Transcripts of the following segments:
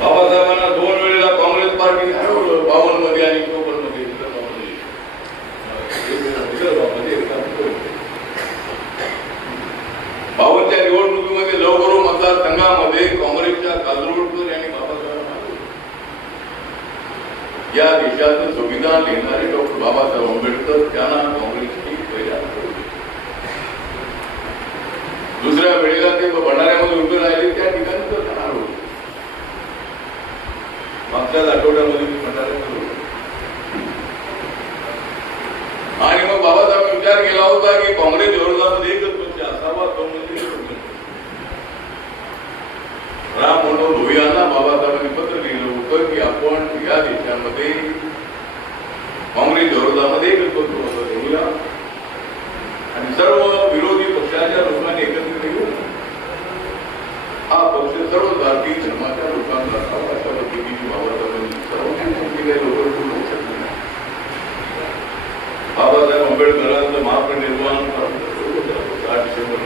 बाबासाहेबांना 2 वेळेला काँग्रेस पार्टी हरवलं, 52 मध्ये आणि 54 मध्ये. बावनच्या निवडणुकीमध्ये लवकर मतदारसंघामध्ये काँग्रेसच्या काजरोडकर यांनी बाबासाहेबांना या देशाचं संविधान लिहिणारे डॉक्टर बाबासाहेब आंबेडकर त्यांना काँग्रेसची पहिल्या दुसऱ्या वेळेला ते भंडाऱ्यामध्ये उभे राहिले त्या ठिकाणी तर जाणार होते. मागच्याच आठवड्यामध्ये मी भंडाऱ्यामध्ये होतो आणि मग बाबासाहेब विचार केला होता की काँग्रेस विरोधामध्ये एकच पक्ष असावा, तो म्हणजे राम मनोहर लोहियांना बाबासाहेबांनी पत्र लिहिलं होतं की आपण या देशामध्ये काँग्रेस विरोधामध्ये एकच पक्ष होतं देऊया आणि सर्व विरोधी पक्षाच्या लोकांनी एकत्रित येऊन हा पक्ष सर्व भारतीय धर्माच्या लोकांना असावा अशा पद्धतीची बाबासाहेबांनी सर्वांनी लोक बोलू शकले नाही. बाबासाहेब आंबेडकरांचं महापरिनिर्वाण 8 December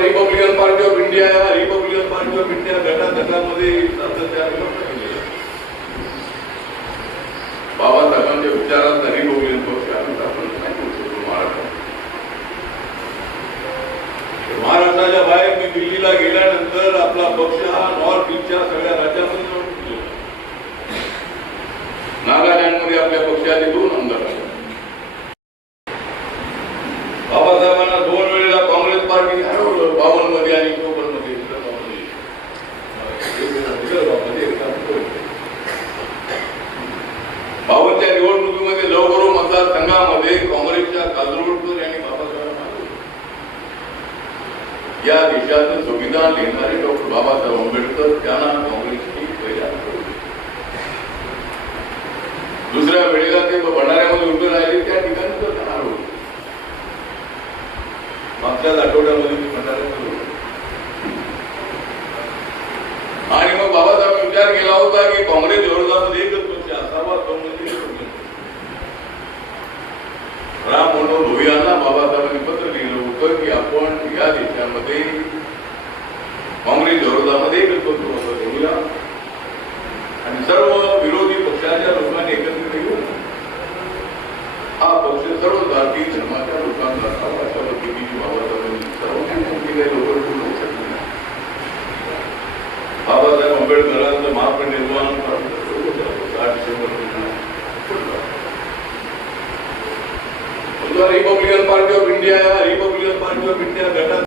Republican Party of India Republican Party of India गटागटामध्ये सातत्याने बाबासाहेबांच्या विचारांचा रिपब्लिकन पक्ष आम्ही स्थापन नाही करू शकतो महाराष्ट्रात. महाराष्ट्राच्या बाहेर मी दिल्लीला गेल्यानंतर आपला पक्ष हा नॉर्थ ईस्टच्या सगळ्या राज्यांमध्ये नागालँडमध्ये आपल्या पक्षाचे 2 आमदार आहेत. बाबासाहेबांना 2 वेळेला काँग्रेस पार्टी हरवलं, 52 मध्ये आणि 54 मध्ये. बावनच्या निवडणुकीमध्ये लवकर मतदारसंघामध्ये काँग्रेसच्या काजरोडकर यांनी बाबासाहेबांना या देशाचं संविधान लिहिणारे डॉक्टर बाबासाहेब आंबेडकर त्यांना काँग्रेसची पहिल्या दुसऱ्या वेळेला ते भंडाऱ्यामध्ये उभे राहिले त्या ठिकाणी तर जाणार होते. मागच्याच आठवड्यामध्ये मी भंडाऱ्यामध्ये होतो आणि मग बाबासाहेब विचार केला होता की काँग्रेस विरोधामध्ये एकच पक्ष असावा, तो म्हणजे राम मनोहर लोहियांना बाबासाहेबांनी पत्र लिहिलं होतं की आपण या देशामध्ये काँग्रेस विरोधामध्ये एकच पक्ष होतं देऊया आणि सर्व विरोधी पक्षाच्या लोकांनी एकत्रित येऊन हा पक्ष सर्व भारतीय धर्माच्या लोकांना असावा अशा पद्धतीची बाबासाहेबांनी सर्वांनी लोक बोलू शकले नाही. बाबासाहेब आंबेडकरांचं महापरिनिर्वाण 8 December Republican Party of India Republican Party of India गटा